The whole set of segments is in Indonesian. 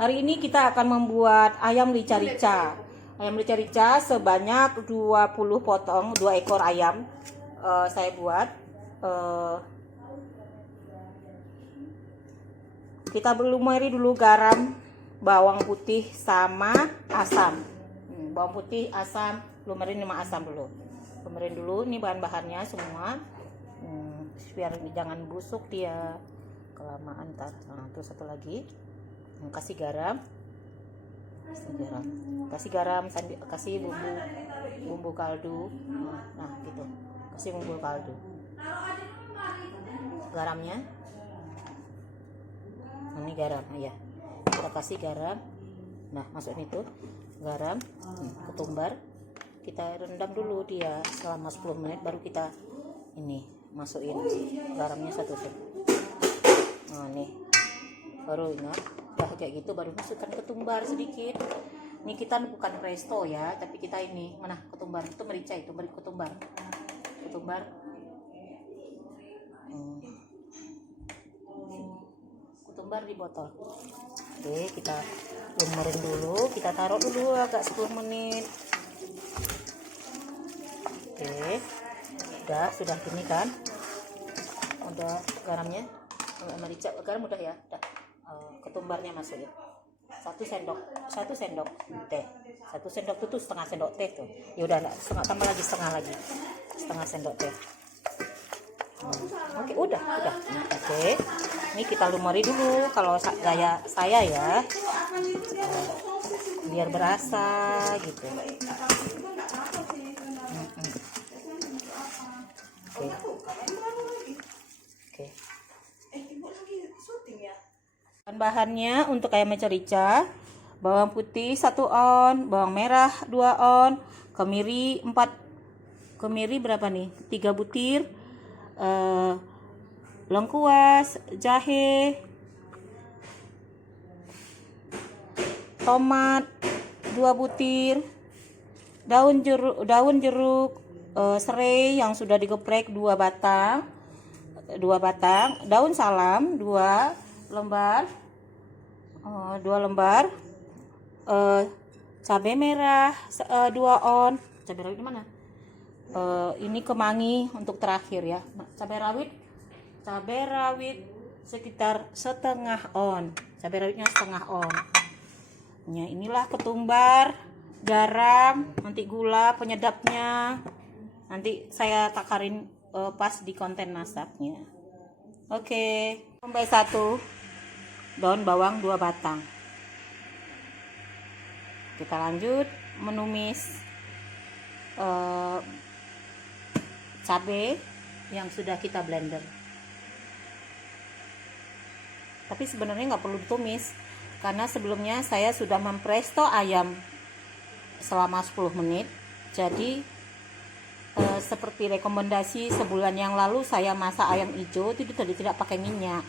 Hari ini kita akan membuat ayam rica-rica. Ayam rica-rica sebanyak 20 potong, 2 ekor ayam. Saya buat. Kita lumari dulu garam, bawang putih sama asam. Bawang putih, asam, lumarin sama asam dulu. Lumarin dulu, ini bahan-bahannya semua. Biar jangan busuk dia kelamaan ntar. Nah, terus satu lagi. Kasih garam, kasih bumbu kaldu. Nah gitu, kasih bumbu kaldu, garamnya. Ini garam ya, kita kasih garam. Nah masukin itu garam, ketumbar, kita rendam dulu dia selama 10 menit, baru kita ini masukin garamnya satu sendok. Nah nih baru ingat kayak gitu, baru masukkan ketumbar sedikit. Ini kita bukan presto ya, tapi kita ini mana ketumbar itu, merica itu, beri ketumbar ketumbar di botol. Oke, kita lumerin dulu, kita taruh dulu agak 10 menit. Oke, sudah gini kan, udah garamnya, merica, garam udah ya, udah. Ketumbarnya masukin 1 sendok teh, 1 sendok itu tuh setengah sendok teh tuh. Ya udah, setengah, tambah lagi setengah sendok teh. Oke, udah. Oke, ini kita lumuri dulu kalau gaya saya ya, biar berasa gitu. Oke. Bahan-bahannya untuk ayam rica: bawang putih 1 on, bawang merah 2 on, kemiri berapa nih? 3 butir, lengkuas, jahe, tomat 2 butir, daun jeruk, serai yang sudah digeprek 2 batang, daun salam 2 lembar, cabai merah 2 on. Cabai rawit di mana? Ini kemangi untuk terakhir ya. Cabai rawit sekitar setengah on. Cabai rawitnya setengah on. Ya, inilah ketumbar, garam, nanti gula penyedapnya. Nanti saya takarin pas di konten masaknya. Oke, tambah 1 daun bawang 2 batang. Kita lanjut menumis cabai yang sudah kita blender. Tapi sebenarnya nggak perlu ditumis, karena sebelumnya saya sudah mempresto ayam selama 10 menit. Jadi seperti rekomendasi sebulan yang lalu saya masak ayam hijau itu tidak pakai minyak.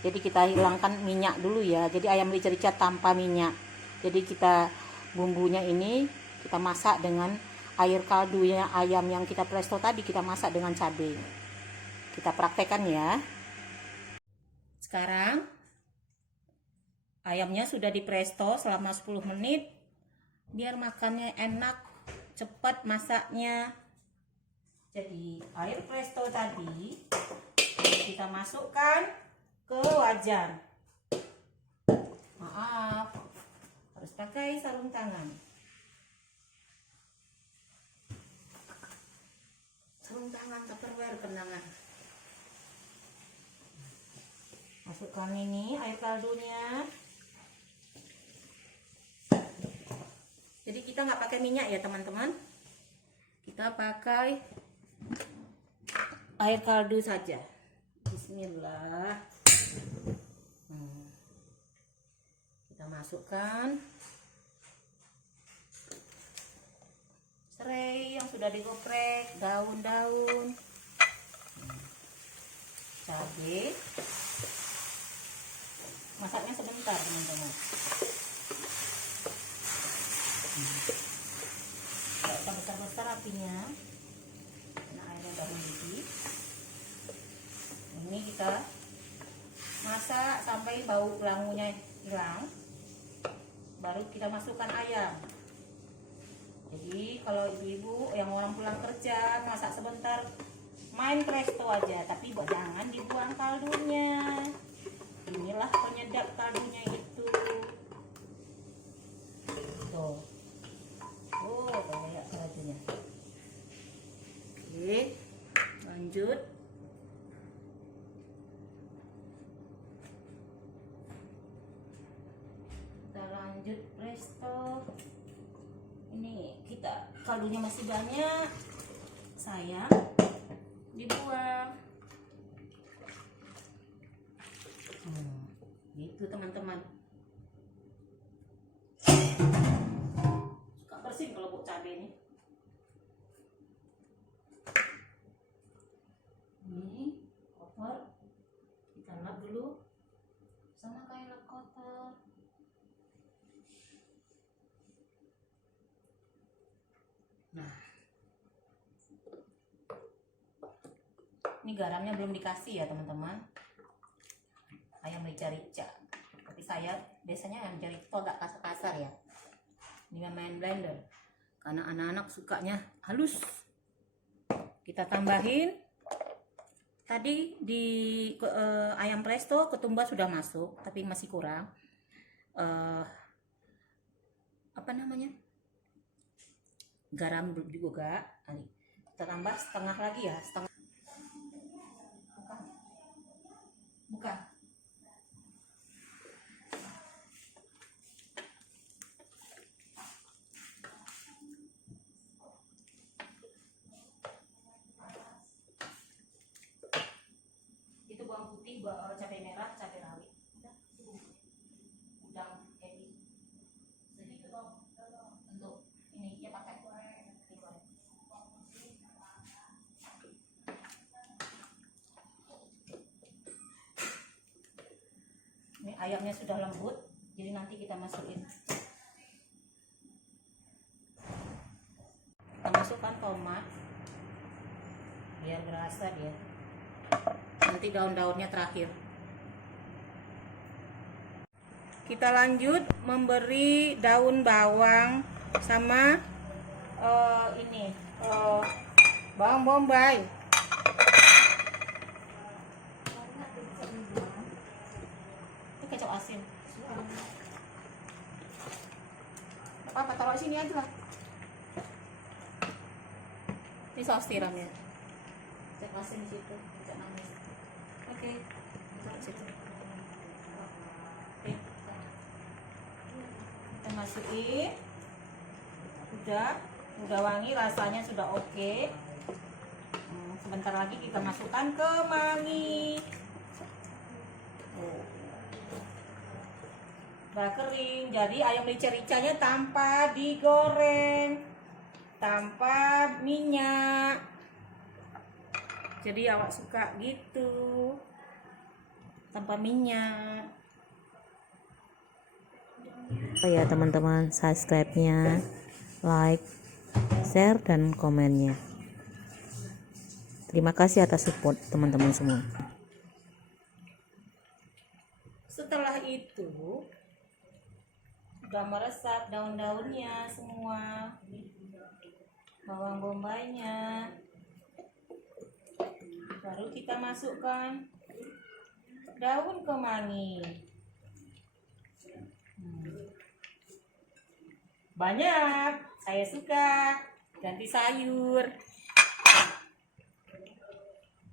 Jadi kita hilangkan minyak dulu ya. Jadi ayam rica-rica tanpa minyak. Jadi kita bumbunya ini kita masak dengan air kaldunya ayam yang kita presto tadi, kita masak dengan cabai. Kita praktekkan ya. Sekarang ayamnya sudah dipresto selama 10 menit. Biar makannya enak, cepat masaknya. Jadi air presto tadi kita masukkan ke wajan. Maaf, harus pakai sarung tangan. Tupperware kenangan. Masukkan ini air kaldunya. Jadi kita nggak pakai minyak ya teman-teman. Kita pakai air kaldu saja. Bismillah. Kita masukkan serai yang sudah digoprek, daun-daun, cabai. Masaknya sebentar teman-teman. Tidak besar-besar apinya, karena airnya udah mendidih. Ini kita masak sampai bau pelangunya hilang. baru kita masukkan ayam. Jadi kalau ibu-ibu yang orang pulang kerja masak sebentar, main presto aja, tapi jangan dibuang kaldunya. Inilah penyedap kaldunya itu. Tuh. Oh, kayak kaldunya. Oke, lanjut. Kita lanjut presto. Ini kita kaldunya masih banyak, sayang, dibuang. Gitu teman-teman. Suka bersin kalau bau cabai ini. Ini kotor, kita lap dulu sama kayak lap kotor. Nah, ini garamnya belum dikasih ya teman-teman. Ayam rica-rica, tapi saya biasanya ayam rica itu agak kasar-kasar ya. Ini main blender karena anak-anak sukanya halus. Kita tambahin tadi di ayam presto ketumbar sudah masuk, tapi masih kurang apa namanya, garam juga. Kita tambah setengah lagi ya, setengah. Buka. Itu bawang putih, cabai merah, cabai rawit. Udang edi. Sedikit untuk ini ya pakai digoreng. Ini ayamnya sudah lembut, jadi nanti kita masukin. Kita masukkan tomat biar berasa dia. Nanti daun-daunnya terakhir. Kita lanjut memberi daun bawang sama ini bawang bombay. Itu kecap asin. Apa taruh sini aja lah. Ini saus tiramnya. Kecap asin di situ, kecap manis. Oke, taruh situ. Oke. Kita masukin. Udah wangi, rasanya sudah oke. Sebentar lagi kita masukkan kemangi. Udah kering, jadi ayam rica-ricanya tanpa digoreng, tanpa minyak. Jadi awak suka gitu, tanpa minyak. Oh ya teman-teman, subscribe-nya, like, share, dan komennya. Terima kasih atas support teman-teman semua. Setelah itu udah meresap daun-daunnya semua, bawang bombaynya, baru kita masukkan daun kemangi. Banyak, saya suka ganti sayur.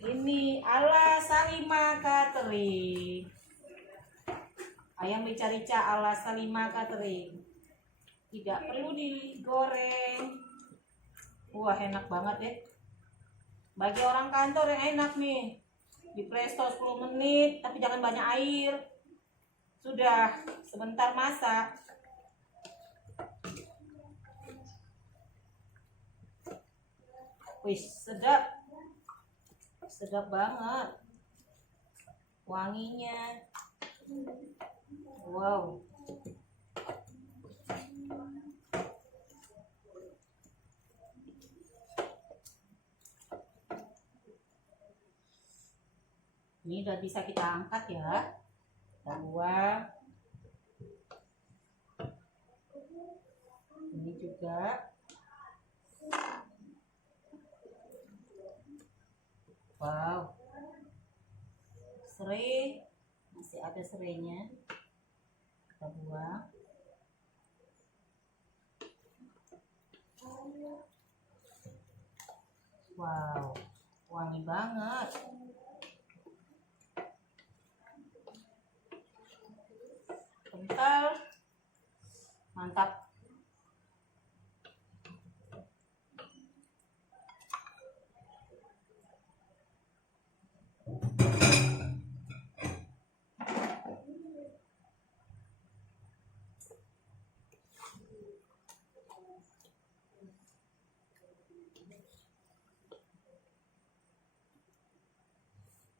Ini ala Salima Catering, ayam rica-rica ala Salima Catering, tidak perlu digoreng. Wah, enak banget deh. Bagi orang kantor yang enak nih, di presto 10 menit, tapi jangan banyak air. Sudah, sebentar masak. Wih, sedap. Sedap banget. Wanginya. Wow. Ini udah bisa kita angkat ya. Kita buang. Ini juga. Wow. Serai, masih ada serainya. Kita buang. Wow, wangi banget. Kental, mantap.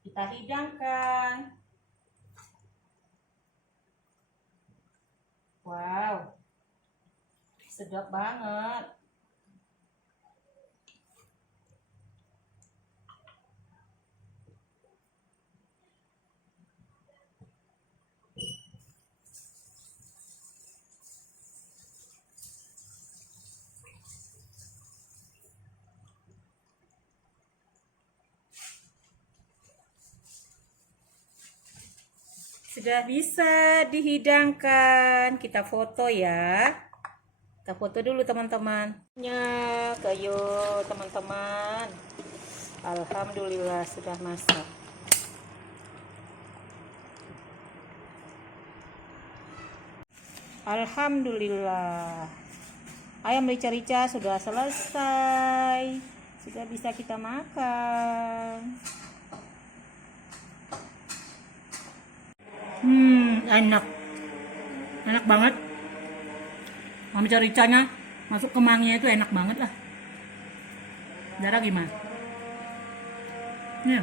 Kita hidangkan. Wow, sedap banget. Sudah bisa dihidangkan. Kita foto ya. Kita foto dulu teman-teman. Ya, ayo teman-teman. Alhamdulillah sudah masak. Alhamdulillah. Ayam rica-rica sudah selesai. Sudah bisa kita makan. Enak. Enak banget. Rica-ricanya masuk ke mangnya itu enak banget lah. Darah gimana? Ya.